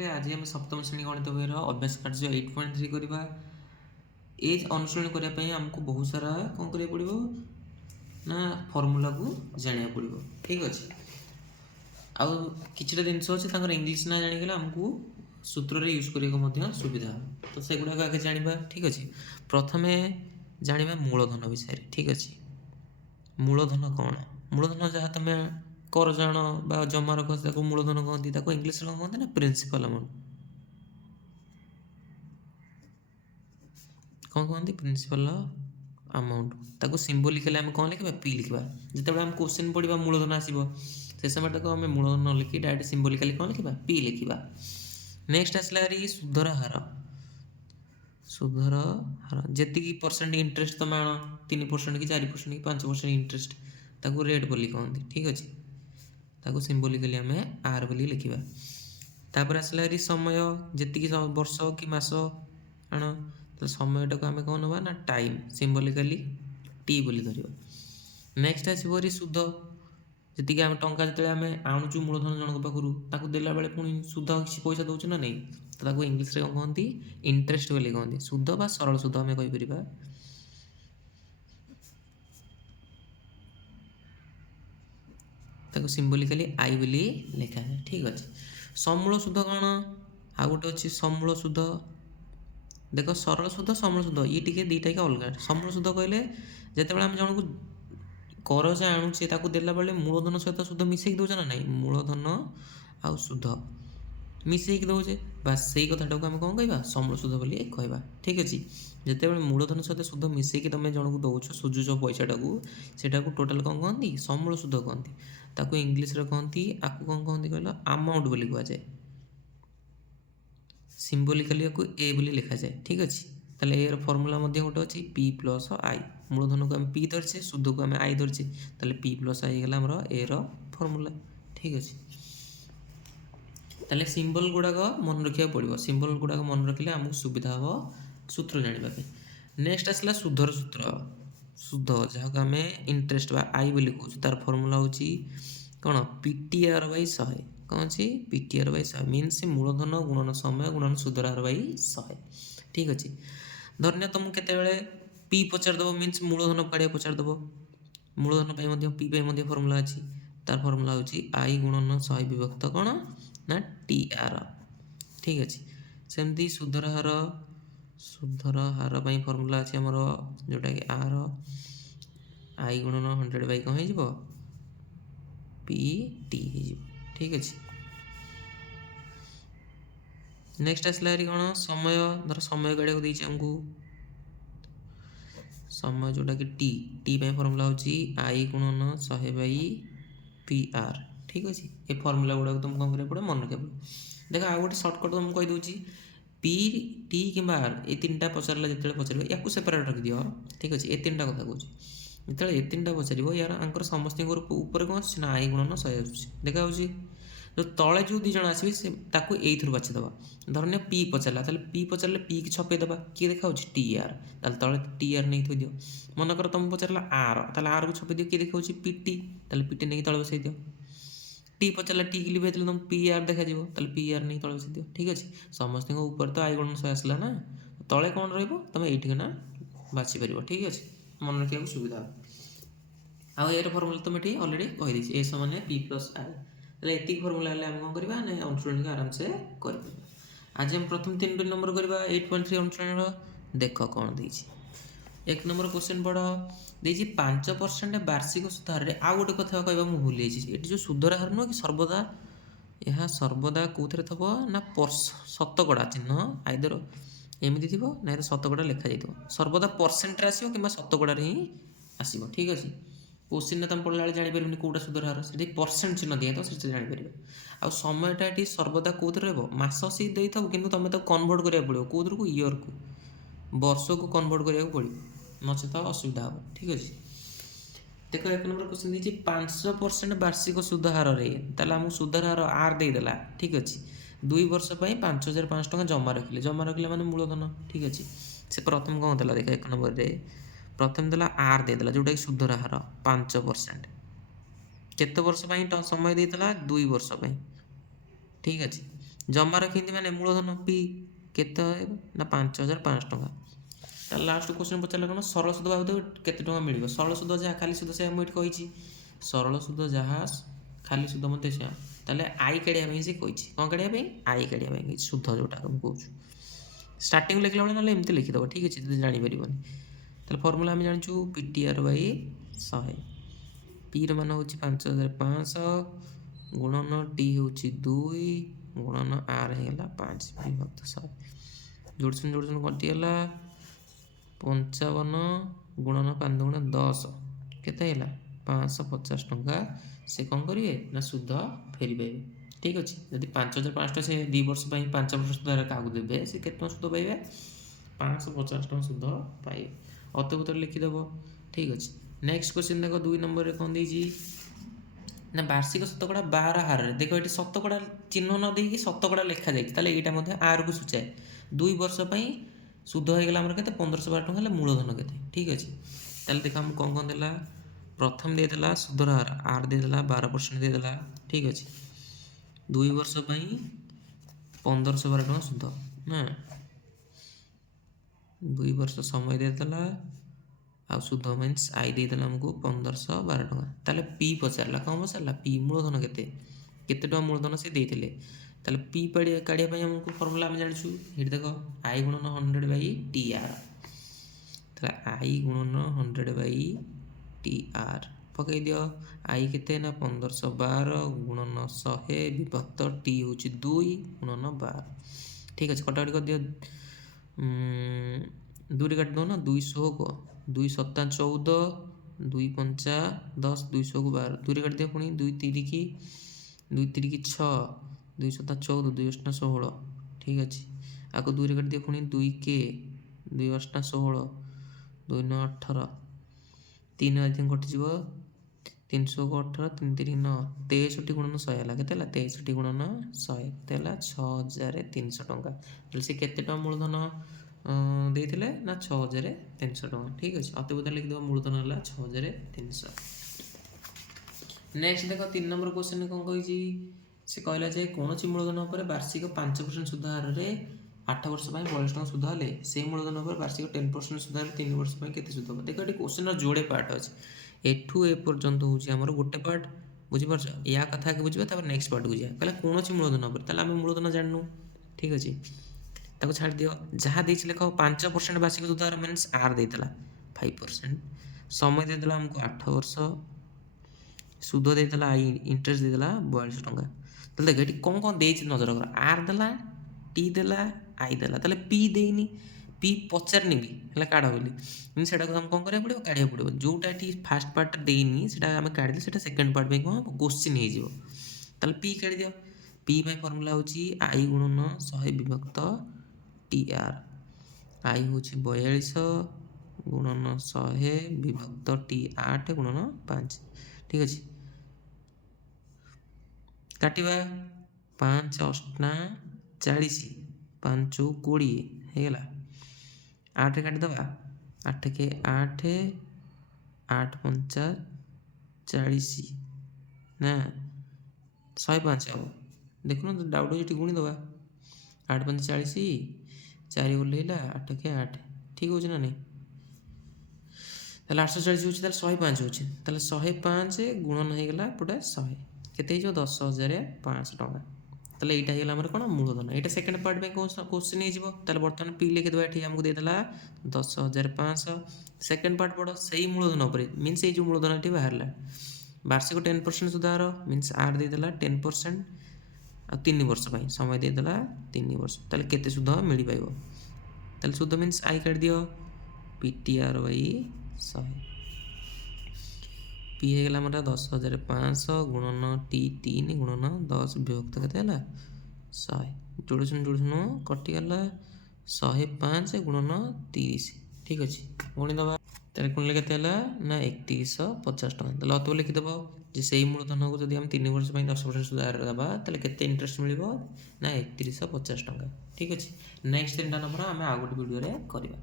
କହିଲେ ଆଜି ଆମେ ସପ୍ତମ ଶ୍ରେଣୀ ଗଣିତ ବହିର ଅଭ୍ୟାସ କାର୍ଯ୍ୟ 8.3 କରିବା। ଏ ଅନୁଶୀଳନ କରିବା ପାଇଁ ଆମକୁ ବହୁତ ସାରା କ'ଣ କରିବାକୁ ପଡ଼ିବ ନା ଫର୍ମୁଲାକୁ ଜାଣିବାକୁ ପଡ଼ିବ। ଠିକ୍ ଅଛି। ଆଉ କିଛିଟା ଜିନିଷ ଅଛି ତାଙ୍କର ଇଂଲିଶ ନା ଜାଣିଗଲେ ଆମକୁ ସୂତ୍ରରେ ୟୁଜ୍ କରିବାକୁ ମଧ୍ୟ ସୁବିଧା ହେବ। ତ ସେଗୁଡ଼ାକ ଆଗେ ଜାଣିବା। ଠିକ୍ ଅଛି। ପ୍ରଥମେ ଜାଣିବା ମୂଳଧନ ବିଷୟରେ। ଠିକ୍ ଅଛି। ମୂଳଧନ କ'ଣ? ମୂଳଧନ ଯାହା ତୁମେ କରଜାଣ ବା ଜମା ରଖ ତାକୁ ମୂଳଧନ କହନ୍ତି। ତାକୁ ଇଂଲିଶରେ କ'ଣ କହନ୍ତି ନା ପ୍ରିନ୍ସିପାଲ୍ ଆମାଉଣ୍ଟ। କ'ଣ କହନ୍ତି? Principal amount. ତାକୁ ସିମ୍ବୋଲିକାଲି ଆମେ କ'ଣ ଲେଖିବା? ପି ଲେଖିବା। ଯେତେବେଳେ ଆମେ କ୍ୱେଶ୍ଚିନ୍ ପଢ଼ିବା ମୂଳଧନ ଆସିବ ସେ ସମୟରେ ତାକୁ ଆମେ ମୂଳଧନ ନ ଲେଖି ଡାଇରେକ୍ଟ ସିମ୍ବୋଲିକାଲି କ'ଣ ଲେଖିବା? ପି ଲେଖିବା। ନେକ୍ସଟ ଆସିଲା ହାରି ସୁଧର ହାର। ସୁଧର ହାର ଯେତିକି ପରସେଣ୍ଟ ଇଣ୍ଟରେଷ୍ଟ ତୁମେ ଆଣ 3% କି 4% କି 5% ଇଣ୍ଟରେଷ୍ଟ ତାକୁ ରେଟ୍ ବୋଲି କହନ୍ତି। ଠିକ୍ ଅଛି। ତାକୁ ସିମ୍ବୋଲିକାଲି ଆମେ ଆର୍ ବୋଲି ଲେଖିବା। ତାପରେ ଆସିଲା ହାରି ସମୟ ଯେତିକି ବର୍ଷ କି ମାସ ଆଣ ତ ସମୟଟାକୁ ଆମେ କ'ଣ ନେବା ନା ଟାଇମ୍ ସିମ୍ବୋଲିକାଲି ଟି ବୋଲି ଧରିବା। ନେକ୍ସଟ ଆସିବ ହାରି ସୁଧ। ଯେତିକି ଆମେ ଟଙ୍କା ଯେତେବେଳେ ଆମେ ଆଣୁଛୁ ମୂଳଧନ ଜଣଙ୍କ ପାଖରୁ ତାକୁ ଦେଲାବେଳେ ପୁଣି ସୁଧ କିଛି ପଇସା ଦେଉଛୁ ନା ନାହିଁ ତ ତାକୁ ଇଂଲିଶରେ କ'ଣ କହନ୍ତି? ଇଣ୍ଟରେଷ୍ଟ ବୋଲି କହନ୍ତି। ସୁଧ ବା ସରଳ ସୁଧ ଆମେ କହିପାରିବା। ତାକୁ ସିମ୍ବୋଲିକାଲି ଆଇ ବୋଲି ଲେଖାଯାଏ। ଠିକ୍ ଅଛି। ସମୂଳ ସୁଧ କ'ଣ? ଆଉ ଗୋଟେ ଅଛି ସମୂଳ ସୁଧ। ଦେଖ ସରଳ ସୁଧ ସମୂଳ ସୁଧ ଇଏ ଟିକେ ଦୁଇଟା ଅଲଗା। ସମୂଳ ସୁଧ କହିଲେ ଯେତେବେଳେ ଆମେ ଜଣକୁ କରଜ ଆଣୁଛେ ତାକୁ ଦେଲାବେଳେ ମୂଳଧନ ସହିତ ସୁଧ ମିଶେଇକି ଦେଉଛେ ନା ନାହିଁ? ମୂଳଧନ ଆଉ ସୁଧ ମିଶେଇକି ଦେଉଛେ ବାସ୍ ସେଇ କଥାଟାକୁ ଆମେ କ'ଣ କହିବା? ସମୂଳ ସୁଧ ବୋଲି କହିବା। ଠିକ୍ ଅଛି। ଯେତେବେଳେ ମୂଳଧନ ସହିତ ସୁଧ ମିଶେଇକି ତୁମେ ଜଣକୁ ଦେଉଛ ସୁଝୁଛ ପଇସାଟାକୁ ସେଟାକୁ ଟୋଟାଲ୍ କ'ଣ କହନ୍ତି? ସମୂଳ ସୁଧ କହନ୍ତି। ତାକୁ ଇଂଲିଶରେ କହନ୍ତି ଆକୁ କ'ଣ କହନ୍ତି କହିଲ? ଆମାଉଣ୍ଟ ବୋଲି କୁହାଯାଏ। ସିମ୍ବୋଲିକାଲି ଆକୁ ଏ ବୋଲି ଲେଖାଯାଏ। ଠିକ୍ ଅଛି। ତାହେଲେ ଏର ଫର୍ମୁଲା ମଧ୍ୟ ଗୋଟେ ଅଛି ପି ପ୍ଲସ୍ ଆଇ। ମୂଳଧନକୁ ଆମେ ପି ଧରିଛେ ସୁଧକୁ ଆମେ ଆଇ ଧରିଛେ ତାହେଲେ ପି ପ୍ଲସ୍ ଆଇ ହେଇଗଲା ଆମର ଏର ଫର୍ମୁଲା। ଠିକ୍ ଅଛି। ତାହେଲେ ସିମ୍ବଲ୍ ଗୁଡ଼ାକ ମନେ ରଖିବାକୁ ପଡ଼ିବ। ସିମ୍ବଲ୍ ଗୁଡ଼ାକ ମନେ ରଖିଲେ ଆମକୁ ସୁବିଧା ହେବ ସୂତ୍ର ଜାଣିବା ପାଇଁ। ନେକ୍ସଟ ଆସିଲା ସୁଧର ସୂତ୍ର। ସୁଧ ଯାହାକୁ ଆମେ ଇଣ୍ଟରେଷ୍ଟ ବା ଆଇ ବୋଲି କହୁଛୁ ତାର ଫର୍ମୁଲା ହେଉଛି କ'ଣ? PTR ବାଇ 100। କ'ଣ ଅଛି? PTR ବାଇ 100 ମିନ୍ସ ମୂଳଧନ ଗୁଣନ ସମୟ ଗୁଣନ ସୁଧର ହାର ବାଇ 100। ଠିକ୍ ଅଛି। ଧରିନିଅ ତୁମକୁ କେତେବେଳେ ପି ପଚାରିଦେବ ମିନ୍ସ ମୂଳଧନ କାଢ଼ିବାକୁ ପଚାରିଦେବ। ମୂଳଧନ ପାଇଁ ମଧ୍ୟ ପି ପାଇଁ ମଧ୍ୟ ଫର୍ମୁଲା ଅଛି। ତାର ଫର୍ମୁଲା ହେଉଛି ଆଇ ଗୁଣନ 100 ବିଭକ୍ତ କ'ଣ ନା TR। ଠିକ୍ ଅଛି। ସେମିତି ସୁଧର ହାର ପାଇଁ ଫର୍ମୁଲା ଅଛି ଆମର ଯେଉଁଟାକି ଆର ଆଇ ଗୁଣନ 100 ବାଇ କ'ଣ ହେଇଯିବ? PT ହେଇଯିବ। ଠିକ୍ ଅଛି। ନେକ୍ସଟ ଆସିଲା ହାରି କ'ଣ? ସମୟ। ଧର ସମୟ କାଢ଼ିବାକୁ ଦେଇଛି ଆମକୁ ସମୟ ଯେଉଁଟାକି ଟି ପାଇଁ ଫର୍ମୁଲା ହେଉଛି ଆଇ ଗୁଣନ 100 ବାଇ PR। ଠିକ୍ ଅଛି। ଏ ଫର୍ମୁଲା ଗୁଡ଼ାକ ତୁମକୁ କ'ଣ କରିବାକୁ ପଡ଼ିବ? ମନେ ରଖିବାକୁ ପଡ଼ିବ। ଦେଖ ଆଉ ଗୋଟେ ସର୍ଟକଟ୍ ତୁମକୁ କହିଦେଉଛି ପି ଟି କିମ୍ବା ଆର୍ ଏ ତିନିଟା ପଚାରିଲା ଯେତେବେଳେ ପଚାରିବ ୟାକୁ ସେପାରେଟ୍ ରଖିଦିଅ। ଠିକ୍ ଅଛି। ଏ ତିନିଟା କଥା କହୁଛି। ଯେତେବେଳେ ଏ ତିନିଟା ପଚାରିବ ୟାର ଆଙ୍କର ସମସ୍ତଙ୍କର ଉପରେ କ'ଣ ଆସୁଛି ନା ଆଇ ଗୁଣନ 100 ଆସୁଛି। ଦେଖାଯାଉଛି। ଯେଉଁ ତଳେ ଯେଉଁ ଦୁଇ ଜଣ ଆସିବେ ସେ ତାକୁ ଏଇଥିରୁ ବାଛିଦେବା। ଧରିନିଅ ପି ପଚାରିଲା ତାହେଲେ ପି ପଚାରିଲେ ପିକି ଛପେଇଦେବା। କିଏ ଦେଖାଯାଉଛି? TR। ତାହେଲେ ତଳେ TR ନେଇକି ଥୋଇଦିଅ। ମନେକର ତୁମକୁ ପଚାରିଲା ଆର ତାହେଲେ ଆରକୁ ଛପେଇ ଦିଅ। କିଏ ଦେଖାଯାଉଛି? PT। ତାହେଲେ PT ନେଇକି ତଳେ ବସାଇ ଦିଅ। ଟି ପଚାରିଲା ଟି କି ଲିଭେଇ ଦେଲେ ତୁମକୁ PR ଦେଖାଯିବ। ତାହେଲେ PR ନେଇକି ତଳେ ବସାଇ ଦିଅ। ଠିକ୍ ଅଛି। ସମସ୍ତଙ୍କ ଉପରେ ତ ଆଇ ଗୁଣନ 100 ଆସିଲା ନା ତଳେ କ'ଣ ରହିବ ତୁମେ ଏଇଠିକି ନା ବାଛିପାରିବ। ଠିକ୍ ଅଛି। ମନେ ରଖିବାକୁ ସୁବିଧା ହେବ। ଆଉ ଏର ଫର୍ମୁଲା ତୁମେ ଏଠି ଅଲରେଡ଼ି କହିଦେଇଛି ଏ ସମାନ ପି ପ୍ଲସ୍ ଆଇ। ତାହେଲେ ଏତିକି ଫର୍ମୁଲା ହେଲେ ଆମେ କ'ଣ କରିବା ନା ଅନୁଶୀଳନୀକୁ ଆରାମସେ କରିପାରିବା। ଆଜି ଆମେ ପ୍ରଥମ 3 ନମ୍ବର କରିବା 8.3 ଅନୁଶୀଳନୀର। ଦେଖ କ'ଣ ଦେଇଛି। 1 ନମ୍ବର କ୍ୱେଶ୍ଚିନ୍ ପଢ଼। ଦେଇଛି 5% ବାର୍ଷିକ ସୁଧ ହାରରେ। ଆଉ ଗୋଟେ କଥା କହିବା ମୁଁ ଭୁଲି ଯାଇଛି। ଏଠି ଯେଉଁ ସୁଧର ହାର ନୁହେଁ କି ସର୍ବଦା ଏହା ସର୍ବଦା କେଉଁଥିରେ ଥିବ ନା ଶତକଡ଼ା ଚିହ୍ନ ଆଇଦର ଏମିତି ଥିବ ନା ଏତ ଶତକଡ଼ା ଲେଖାଯାଇଥିବ। ସର୍ବଦା ପରସେଣ୍ଟରେ ଆସିବ କିମ୍ବା ଶତକଡ଼ାରେ ହିଁ ଆସିବ। ଠିକ୍ ଅଛି। କ୍ୱେଶ୍ଚିନ୍ରେ ତୁମେ ପଢ଼ିଲା ବେଳେ ଜାଣିପାରିବନି କେଉଁଟା ସୁଧର ହାର ସେଠି ପରସେଣ୍ଟ ଚିହ୍ନ ଦିଆହେଇଥିବ ସେଠି ଜାଣିପାରିବ। ଆଉ ସମୟଟା ଏଠି ସର୍ବଦା କେଉଁଥିରେ ରହିବ? ମାସ ସି ଦେଇଥାଉ କିନ୍ତୁ ତୁମେ ତାକୁ କନଭର୍ଟ କରିବାକୁ ପଡ଼ିବ କେଉଁଥିରକୁ? ଇୟରକୁ ବର୍ଷକୁ କନଭର୍ଟ କରିବାକୁ ପଡ଼ିବ ନଚେତ ଅସୁବିଧା ହେବ। ଠିକ୍ ଅଛି। ଦେଖ 1 ନମ୍ବର କ୍ୱେଶ୍ଚିନ୍ ଦେଇଛି 5% ବାର୍ଷିକ ସୁଧ ହାରରେ। ତାହେଲେ ଆମକୁ ସୁଧର ହାର ଆର୍ ଦେଇଦେଲା। ଠିକ୍ ଅଛି। 2 ବର୍ଷ ପାଇଁ 5,500 ଟଙ୍କା ଜମା ରଖିଲେ ମାନେ ମୂଳଧନ। ଠିକ୍ ଅଛି। ସେ ପ୍ରଥମେ କ'ଣ ଦେଲା ଦେଖ 1 ନମ୍ବରରେ ପ୍ରଥମେ ଦେଲା ଆର୍ ଦେଇଦେଲା ଯେଉଁଟାକି ସୁଧର ହାର 5%। କେତେ ବର୍ଷ ପାଇଁ ସମୟ ଦେଇଥିଲା? 2 ବର୍ଷ ପାଇଁ। ଠିକ୍ ଅଛି। ଜମାର କେମିତି ମାନେ ମୂଳଧନ ପି କେତେ ନା 5,500 ଟଙ୍କା। ତାହେଲେ ଲାଷ୍ଟ କ୍ୱେଶ୍ଚନ୍ ପଚାରିଲା କ'ଣ ସରଳ ସୁଧ ବାବଦ କେତେ ଟଙ୍କା ମିଳିବ। ସରଳ ସୁଧ ଯାହା ଖାଲି ସୁଧ ସେୟା ମୁଁ ଏଠି କହିଛି। ସରଳ ସୁଧ ଯାହା ଖାଲି ସୁଧ ମଧ୍ୟ ସେୟା। ତାହେଲେ ଆଇ କାଢ଼ିବା ପାଇଁ ସେ କହିଛି। କ'ଣ କାଢ଼ିବା ପାଇଁ? ଆଇ କାଢ଼ିବା ପାଇଁ କହିଛି। ସୁଧ ଯେଉଁଟା ମୁଁ କହୁଛୁ ଷ୍ଟାର୍ଟିଂ ଲେଖିଲା ବେଳେ ନହେଲେ ଏମିତି ଲେଖିଦେବ ଠିକ୍ ଅଛି ଯଦି ଜାଣିପାରିବନି। ତାହେଲେ ଫର୍ମୁଲା ଆମେ ଜାଣିଛୁ PTR/100। ପିର ମାନ ହେଉଛି 5,500 ଗୁଣନ ଟି ହେଉଛି 2 ଗୁଣନ ଆର୍ ହେଇଗଲା 5 ବିଭକ୍ତ 100। ଯୋଡ଼ୁଛନ୍ତି କଟିଗଲା 55 ଗୁଣନ 5 ଗୁଣ 10 କେତେ ହେଲା 550 ଟଙ୍କା। ସେ କ'ଣ କରିବେ ନା ସୁଧ ଫେରି ପାଇବେ ଠିକ୍ ଅଛି। ଯଦି 5,500 ଟଙ୍କା ସେ 2 ବର୍ଷ ପାଇଁ 5 ବର୍ଷ ସୁଧରେ କାହାକୁ ଦେବେ ସେ କେତେ ଟଙ୍କା ସୁଧ ପାଇବେ 550 ଟଙ୍କା ସୁଧ ପାଇବେ। ଅତଃଉତ୍ତର ଲେଖିଦେବ ଠିକ୍ ଅଛି। ନେକ୍ସଟ କ୍ୱେଶ୍ଚନ୍ ଦେଖ 2 ନମ୍ବରରେ କ'ଣ ଦେଇଛି ନା ବାର୍ଷିକ ଶତକଡ଼ା 12 ହାରରେ। ଦେଖ ଏଠି ଶତକଡ଼ା ଚିହ୍ନ ନ ଦେଇକି ଶତକଡ଼ା ଲେଖାଯାଇଛି ତାହେଲେ ଏଇଟା ମଧ୍ୟ ଆରକୁ ସୂଚାଏ। 2 ବର୍ଷ ପାଇଁ ସୁଧ ହେଇଗଲା ଆମର କେତେ 1,512 ଟଙ୍କା ହେଲେ ମୂଳଧନ କେତେ ଠିକ୍ ଅଛି। ତାହେଲେ ଦେଖ ଆମକୁ କ'ଣ ଦେଲା ପ୍ରଥମ ଦେଇଦେଲା ସୁଧର ହାର ଆର୍ ଦେଇଦେଲା 12% ଦେଇଦେଲା ଠିକ୍ ଅଛି। 2 ବର୍ଷ ପାଇଁ 1,512 ଟଙ୍କା ସୁଧ ନା 2 ବର୍ଷ ସମୟ ଦେଇଦେଲା ଆଉ ସୁଧ ମିନ୍ସ ଆଇ ଦେଇଦେଲା ଆମକୁ 1,512 ଟଙ୍କା। ତାହେଲେ ପି ପଚାରିଲା କ'ଣ ପଚାରିଲା ପି ମୂଳଧନ କେତେ ଟଙ୍କା ମୂଳଧନ ସେ ଦେଇଥିଲେ। ତାହେଲେ ପି କାଢ଼ିବା ପାଇଁ ଆମକୁ ଫର୍ମୁଲା ଆମେ ଜାଣିଛୁ ଏଠି ଦେଖ ଆଇ ଗୁଣନ 100/TR। ତାହେଲେ ଆଇ ଗୁଣନ 100/TR ପକାଇ ଦିଅ। ଆଇ କେତେ ନା 1,512 ଗୁଣନ 100 ବିଭକ୍ତ ଟି ହେଉଛି 2 ଗୁଣନ 12 ଠିକ୍ ଅଛି। କଟାକଟି କରିଦିଅ 2ରେ କାଟି ଦେବ ନା 2 ଷୋହଳ 2 7 14 2 5 10 2 ଷୋହଳ 12 2ରେ କାଟି ଦିଅ ପୁଣି 2 ତିରିକି 6 2 7 14 2 8 16 ଠିକ୍ ଅଛି। ଆକୁ 2ରେ କାଟି ଦିଅ ପୁଣି 2K 2 8 16 2 9 18 3 ଆଜି କଟିଯିବ 318 3 3 9 63 ଗୁଣନ 100 ହେଲା କେତେ ହେଲା 63 ଗୁଣନ 100 କେତେ ହେଲା 6,300 ଟଙ୍କା। ତାହେଲେ ସେ କେତେ ଟଙ୍କା ମୂଳଧନ ଦେଇଥିଲେ ନା 6,300 ଟଙ୍କା ଠିକ୍ ଅଛି। ଅତଃଉତ୍ତର ଲେଖିଦେବ ମୂଳଧନ ହେଲା 6,300। ନେକ୍ସଟ ଦେଖ 3 ନମ୍ବର କ୍ୱେଶ୍ଚନ୍ କ'ଣ କହିଛି ସେ କହିଲା ଯେ କୌଣସି ମୂଳଧନ ଉପରେ ବାର୍ଷିକ 5% ସୁଧ ହାରରେ 8 ବର୍ଷ ପାଇଁ 42 ଟଙ୍କା ସୁଧ ହେଲେ ସେଇ ମୂଳଧନ ଉପରେ ବାର୍ଷିକ 10% ସୁଧ ହେଲେ 3 ବର୍ଷ ପାଇଁ କେତେ ସୁଧ ହେବ। ଦେଖ ଏଠି କ୍ୱେଶ୍ଚନ୍ର ଯୋଡ଼େ ପାର୍ଟ ଅଛି ଏଠୁ ଏ ପର୍ଯ୍ୟନ୍ତ ହେଉଛି ଆମର ଗୋଟେ ପାର୍ଟ ବୁଝିପାରୁଛ। ୟା କଥା ଆগে ବୁଝିବା ତାପରେ ନେକ୍ସଟ ପାର୍ଟକୁ ଯିବା। କହିଲା କୌଣସି ମୂଳଧନ ଉପରେ ତାହେଲେ ଆମେ ମୂଳଧନ ଜାଣିନୁ ଠିକ୍ ଅଛି ତାକୁ ଛାଡ଼ି ଦିଅ। ଯାହା ଦେଇଛି ଲେଖ 5% ବାର୍ଷିକ ସୁଧ ହାର ମିନ୍ସ ଆର୍ ଦେଇଥିଲା 5%। ସମୟ ଦେଇଦେଲା ଆମକୁ 8 ବର୍ଷ ସୁଧ ଦେଇଦେଲା ଆଇ ଇଣ୍ଟରେଷ୍ଟ ଦେଇଦେଲା 42 ଟଙ୍କା। ତାହେଲେ ଦେଖ ଏଠି କ'ଣ ଦେଇଛି ନଜର କର ଆର୍ ଦେଲା ଟି ଦେଲା ଆଇ ଦେଲା ତାହେଲେ ପି ଦେଇନି ପି ପଚାରିନି ବି ହେଲେ କାଢ଼ ବୋଲି କିନ୍ତୁ ସେଟାକୁ ଆମେ କ'ଣ କରିବାକୁ ପଡ଼ିବ କାଢ଼ିବାକୁ ପଡ଼ିବ। ଯେଉଁଟା ଏଠି ଫାର୍ଷ୍ଟ ପାର୍ଟଟା ଦେଇନି ସେଇଟା ଆମେ କାଢ଼ିଲେ ସେଇଟା ସେକେଣ୍ଡ ପାର୍ଟ ପାଇଁ କ'ଣ ହେବ କ୍ୱେଶ୍ଚିନ୍ ହେଇଯିବ। ତାହେଲେ ପି କାଢ଼ିଦିଅ। ପି ପାଇଁ ଫର୍ମୁଲା ହେଉଛି ଆଇ ଗୁଣନ 100 ବିଭକ୍ତ TR। ଆଇ ହେଉଛି 42 ଗୁଣନ 100 ବିଭକ୍ତ ଟି 8 ଗୁଣନ 5 ଠିକ୍ ଅଛି। କାଟିବା 5 ଅଷ୍ଟା 40 5 20 ହେଇଗଲା 8ରେ କାଟିଦେବା 8 8 8 5 40 ନା 105 ହେବ। ଦେଖୁନ ଡାଉଟ୍ ହେଉଛି ଏଠି ଗୁଣିଦେବା 8 5 40 4 ଓହ୍ଲେଇଲା 8 8 ଠିକ୍ ହେଉଛି ନା ନାହିଁ। ତାହେଲେ 840 ହେଉଛି ତାହେଲେ 105 ହେଉଛି ତାହେଲେ 105 ଗୁଣନ ହେଇଗଲା ଏପଟେ 100 କେତେ ହେଇଯିବ 10,500 ଟଙ୍କା। ତାହେଲେ এইটা ହେଇଗଲା ଆମର କ'ଣ ମୂଳଧନ। এইটা ସେକେଣ୍ଡ ପାର୍ଟ ପାଇଁ କ୍ୱେଶ୍ଚିନ୍ ହେଇଯିବ। ତାହେଲେ ବର୍ତ୍ତମାନ ପି ଲେଖିଦେବା ଏଠି ଆମକୁ ଦେଇଦେଲା 10,500 ସେକେଣ୍ଡ ପାର୍ଟ ପଡ଼ ସେଇ ମୂଳଧନ ଉପରେ ମିନ୍ସ ଏଇ ଯେଉଁ ମୂଳଧନ ଏଠି ବାହାରିଲା ବାର୍ଷିକ 10% ସୁଧ ହାର ମିନ୍ସ ଆର୍ ଦେଇଦେଲା 10% ଆଉ 3 ବର୍ଷ ପାଇଁ ସମୟ ଦେଇଦେଲା 3 ବର୍ଷ ତାହେଲେ କେତେ ସୁଧ ମିଳିପାରିବ। ତାହେଲେ ସୁଧ ମିନ୍ସ ଆଇ କାଢ଼ିଦିଅ PTR/100 ପି ହେଇଗଲା ଆମର 10,500 ଗୁଣନ ଟି 3 ଗୁଣନ 10 ବିଭକ୍ତ କେତେ ହେଲା 100 ଯୋଡ଼ୁଛନ୍ତି କଟିଗଲା 105 ଗୁଣନ 30 ଠିକ୍ ଅଛି। ପୁଣି ଦେବା ତାହେଲେ ଗୁଣିଲେ କେତେ ହେଲା ନା 3150 ଟଙ୍କା। ତାହେଲେ ଅତଃ ଲେଖିଦେବ ଯେ ସେଇ ମୂଳଧନକୁ ଯଦି ଆମେ 3 ବର୍ଷ ପାଇଁ 10% ସୁଧ ହାରରେ ଦେବା ତାହେଲେ କେତେ ଇଣ୍ଟରେଷ୍ଟ ମିଳିବ ନା 3150 ଟଙ୍କା ଠିକ୍ ଅଛି। ନେକ୍ସଟ 3ଟା ନମ୍ବର ଆମେ ଆଉ ଗୋଟେ ଭିଡ଼ିଓରେ କରିବା।